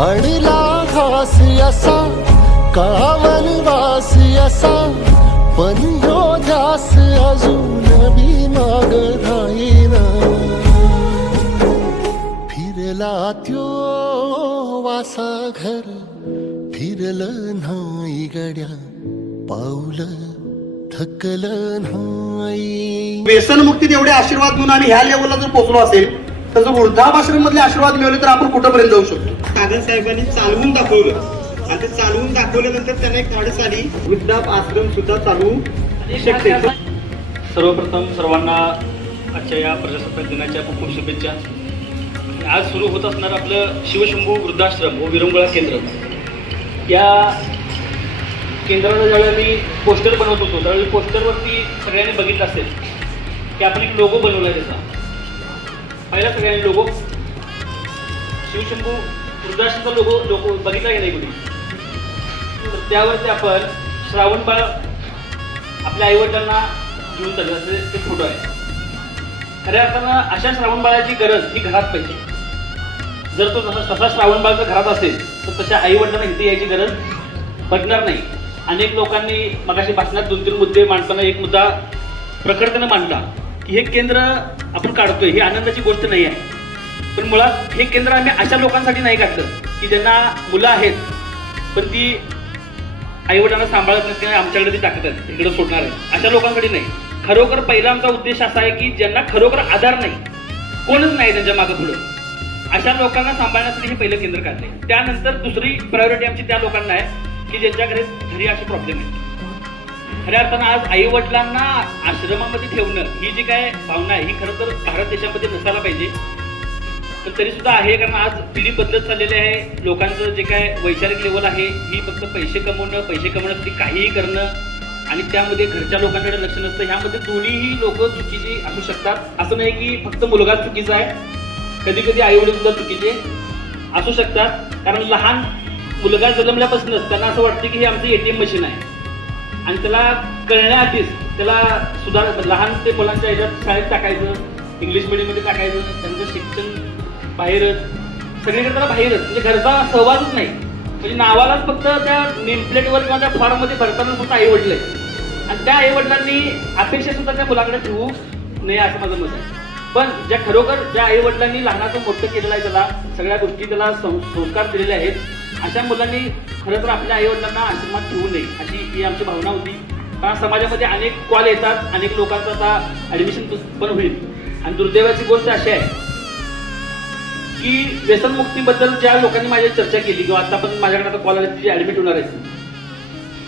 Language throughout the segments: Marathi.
अडला घास असा कावल वास असा पण यो ध्यास अजून बी माग राहीना. फिरला त्यो वासा घर फिरलं नाही गड्या पावलं थकलं नाही. व्यसनमुक्तीत एवढे आशीर्वाद घेऊन आम्ही ह्या लेवलला जर पोचलो असेल तर जर वृद्धाश्रम मधले आशीर्वाद मिळवले तर आपण कुठंपर्यंत जाऊ शकतो? कागद साहेबांनी चालवून दाखवलं. आणि ते चालवून दाखवल्यानंतर त्यांना एक धाडस आली. वृद्धाप आश्रम सुद्धा चालवू शकते. सर्वप्रथम सर्वांना आजच्या या प्रजासत्ताक दिनाच्या खूप खूप शुभेच्छा. आज सुरू होत असणारं आपलं शिवशंभू वृद्धाश्रम व विरंगुळा केंद्र. या केंद्राला ज्यावेळेला मी पोस्टर बनवत होतो त्यावेळी पोस्टरवरती सगळ्यांनी बघितलं असेल की आपण एक लोगो बनवला त्याचा. पहिला सगळ्यांनी लोगो शिवशंभू वृद्धाश्रमचा लोगो लोगो बघितला की नाही कुठे तर त्यावरती आपण श्रावण बाळ आपल्या आईवडिलांना घेऊन चालले. असे ते फोटो आहे. खऱ्या अर्थानं अशा श्रावण बाळाची गरज ही घरात पाहिजे. जर तो तसा तसा श्रावण बाळ जर घरात असेल तर तशा आईवडिलांना इथे यायची गरज पडणार नाही. अनेक लोकांनी मगाशी भाषणात दोन तीन मुद्दे मांडताना एक मुद्दा प्रखरतेनं मांडला. की हे केंद्र आपण काढतोय ही आनंदाची गोष्ट नाही आहे. पण मुळात हे केंद्र आम्ही अशा लोकांसाठी नाही काढलं की ज्यांना मुलं आहेत पण ती आईवडिलांना सांभाळत नसते आमच्याकडे ती टाकत आहेत इकडे सोडणार आहे. अशा लोकांकडे नाही. खरोखर पहिला आमचा उद्देश असा आहे की ज्यांना खरोखर आधार नाही कोणच नाही त्यांच्या मागं पुढं. अशा लोकांना सांभाळण्यासाठी हे पहिलं केंद्र काढले त्यानंतर दुसरी प्रायोरिटी आमची त्या लोकांना आहे की ज्यांच्याकडे घरी असे प्रॉब्लेम आहेत खऱ्या अर्थानं आज आई वडिलांना आश्रमामध्ये ठेवणं ही जी काय भावना आहे ही खरं तर भारत देशामध्ये नसायला पाहिजे. पण तरी सुद्धा आहे कारण आज पिढी बदलत चाललेली आहे. लोकांचं जे काय वैचारिक लेवल आहे ही फक्त पैसे कमवणं पैसे कमवण्यासाठी काहीही करणं आणि त्यामध्ये घरच्या लोकांकडे लक्ष नसतं ह्यामध्ये दोन्हीही लोक चुकीची असू शकतात. असं नाही की फक्त मुलगा चुकीचा आहे. कधी कधी आई वडील सुद्धा चुकीचे असू शकतात. कारण लहान मुलगा जन्मल्यापासूनच त्यांना असं वाटतं की हे आमचं एटीएम मशीन आहे. आणि त्याला कळण्याआधीच त्याला सुधार लहान ते मुलांच्या ह्याच्यात शाळेत टाकायचं इंग्लिश मिडियममध्ये टाकायचं त्यांचं शिक्षण बाहेरच. सगळीकडे त्याला बाहेरच. म्हणजे घरचा सहभागच नाही. म्हणजे नावालाच फक्त त्या नेमप्लेटवर किंवा त्या फॉर्ममध्ये भरताना फक्त आई वडील आहेत. आणि त्या आई वडिलांनी अपेक्षा सुद्धा त्या मुलाकडे ठेवू नये असं माझं मत आहे. पण ज्या खरोखर ज्या आई वडिलांनी लहानाचं मोठं केलेलं आहे त्याला सगळ्या गोष्टी त्याला सं- संस्कार दिलेले आहेत अशा मुलांनी खरं तर आपल्या आई वडिलांना आश्रमात ठेवू नये अशी ही आमची भावना होती. कारण समाजामध्ये अनेक कॉल येतात अनेक लोकांचं आता ऍडमिशन पण होईल. आणि दुर्दैवाची गोष्ट अशी आहे की व्यसनमुक्तीबद्दल ज्या लोकांनी माझी चर्चा केली किंवा आता पण माझ्याकडे आता कॉल आले तिची ऍडमिट होणार आहे.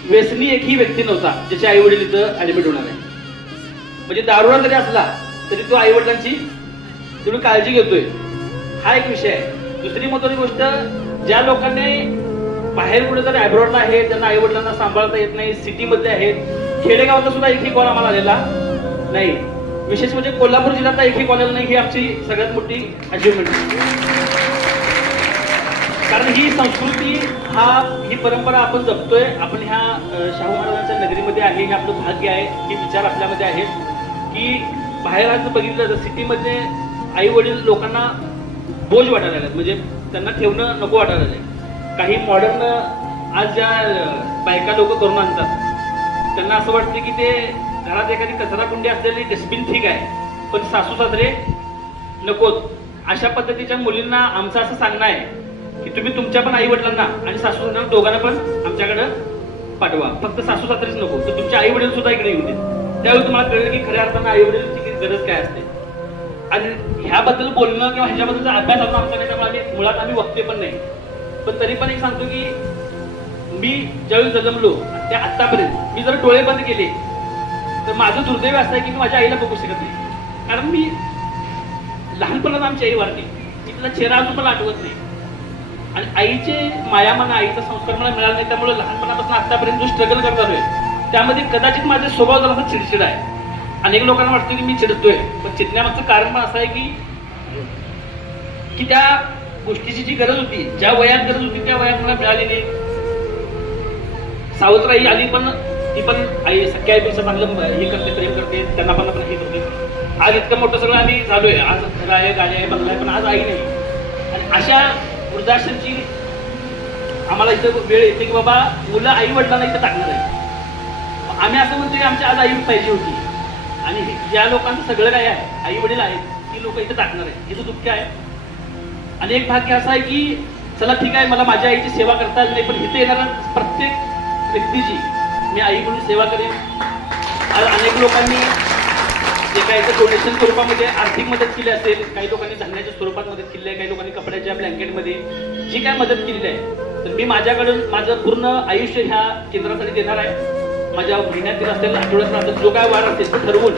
व्यसनी एकही व्यक्ती नव्हता ज्याच्या आई वडील इथं ऍडमिट होणार आहे म्हणजे दारुडा जरी असला तरी तो आई वडिलांची तेवढी काळजी घेतोय. हा एक विषय आहे. दुसरी महत्वाची गोष्ट ज्या लोकांनी बाहेर कुठे जर अब्रॉडला आहे त्यांना आई वडिलांना सांभाळता येत नाही सिटी आहेत खेडेगावचा सुद्धा एकही कॉल आम्हाला आलेला नाही. विशेष म्हणजे कोल्हापूर जिल्ह्यातला एकही कॉल आला नाही ही आमची सगळ्यात मोठी अचिव्हमेंट कारण ही संस्कृती हा ही परंपरा आपण जपतोय. आपण ह्या शाहू महाराजांच्या नगरीमध्ये आहे हे आपलं भाग्य आहे हे विचार आपल्यामध्ये आहेत की बाहेर आज बघितलं तर सिटीमध्ये आई वडील लोकांना बोज वाटायला लागतात म्हणजे त्यांना ठेवणं नको वाटायला लागले काही मॉडर्न आज ज्या बायका लोक करून आणतात त्यांना असं वाटतं की ते घरात एखादी कचरा कुंडी असलेली डस्टबिन ठीक आहे पण सासू सासरे नकोत. अशा पद्धतीच्या मुलींना आमचं असं सांगणं आहे की तुम्ही तुमच्या पण आई वडिलांना आणि सासू सासऱ्यांना दोघांना पण आमच्याकडं पाठवा. फक्त सासू सासरेच नको. तर तुमचे आई वडील सुद्धा इकडे येऊ देत त्यावेळी तुम्हाला कळेल की खऱ्या अर्थानं आई वडिलांची गरज काय असते. आणि ह्याबद्दल बोलणं किंवा ह्याच्याबद्दलचा अभ्यास अजून आमचा नाही त्यामुळे आम्ही मुळात आम्ही वक्ते पण नाही. पण तरी पण एक सांगतो की मी ज्यावेळी जन्मलो त्या आत्तापर्यंत मी जर डोळे बंद केले तर माझं दुर्दैव असं आहे की मी माझ्या आईला बघू शकत नाही. कारण मी लहानपणात आमची आई वाढली. मी तिला चेहरा अजून मला आठवत नाही. आणि आईचे माया म्हणा आईचा संस्कार मला मिळाला नाही त्यामुळे लहानपणापासून आतापर्यंत जो स्ट्रगल करत आलोय त्यामध्ये कदाचित माझे स्वभाव जरा चिडचिड आहे. अनेक लोकांना वाटतं की मी चिडतोय. पण चिडण्यामागचं कारण पण असं आहे की की त्या गोष्टीची जी गरज होती ज्या वयात गरज होती त्या वयात मला मिळाली नाही. सावत्राई आली पण ती पण आई सख्या आईपेक्षा चांगलं हे करते प्रेम करते त्यांना पण आपण हे करते आज इतकं मोठं सगळं आम्ही झालोय. आज घर आहे गाडी आहे बंगला आहे पण आज आई नाही. आणि अशा वृद्धाश्रमची आम्हाला इथं वेळ येते की बाबा मुलं आई वडिलांना इथं टाकणार आहे आम्ही असं म्हणतो की आमची आज आई पाहिजे होती. आणि ज्या लोकांचं सगळं काय आहे आई वडील आहेत ती लोक इथं टाकणार आहेत. हिचं दुःख आहे. आणि एक भाग्य असा आहे की चला ठीक आहे मला माझ्या आईची सेवा करता आली नाही पण इथे येणाऱ्या प्रत्येक व्यक्तीची मी आई म्हणून सेवा करेन. आज अनेक लोकांनी जे काय डोनेशन स्वरूपामध्ये आर्थिक मदत केली असेल काही लोकांनी धान्याच्या स्वरूपात मदत केली आहे काही लोकांनी कपड्याच्या ब्लँकेटमध्ये जी काय मदत केलेली आहे तर मी माझ्याकडून माझं पूर्ण आयुष्य ह्या केंद्रासाठी देणार आहे. माझ्या महिन्यातील असेल आठवड्यात असेल जो काय वार असेल तो ठरवून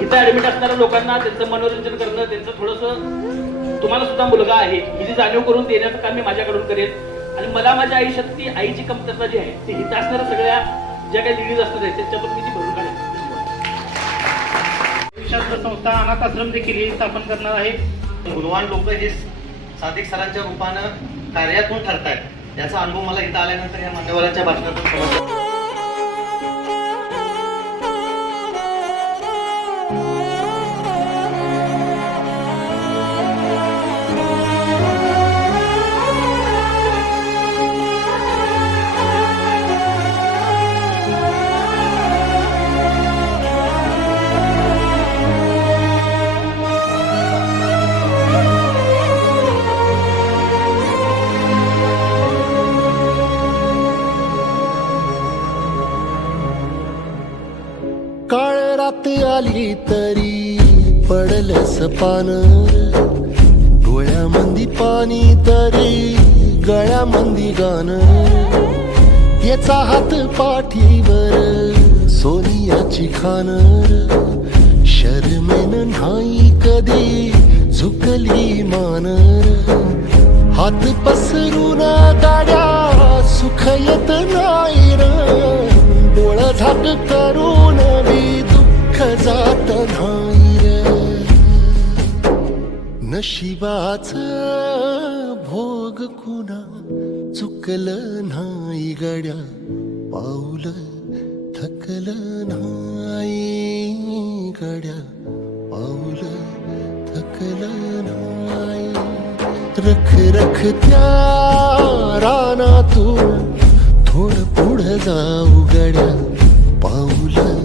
इथं ऍडमिट असणाऱ्या लोकांना त्यांचं मनोरंजन करणं त्यांचं थोडंसं तुम्हाला सुद्धा मुलगा आहे ही जाणीव करून देण्याचं काम मी माझ्याकडून करेन. आणि मला माझ्या आयुष्यात ती आईची कमतरता जी आहे ती इथं असणाऱ्या सगळ्या ज्या काही लेडीज असणार आहेत त्याच्यातून मी ती भरून काढेन. शास्त्र संस्था अनाथ आश्रम देखील ही स्थापन करणार आहे. गुणवान लोक हे सादिक सरांच्या रूपानं कार्यातून ठरतायत. याचा अनुभव मला इथं आल्यानंतर या मान्यवरांच्या भाषणातून समजला. काळ रात आली तरी पडलस सपान. डोळ्यामंदी पाणी तरी गळ्यामंदी गाण याचा हात पाठीवर सोनियाची खान. शर्मेन नाही कधी झुकली मानर हात पसरून गाड्या सुख येत नाही र डोळ झाक करून मी दुःख जात नाही र. नशिबाच भोग कुणा चुकलं नाही गड्या पाऊल थकल नाही गड्या पाऊल थकल नाही. रख रख त्या रानातून थोड पुढं जाऊ गड्या. पाऊल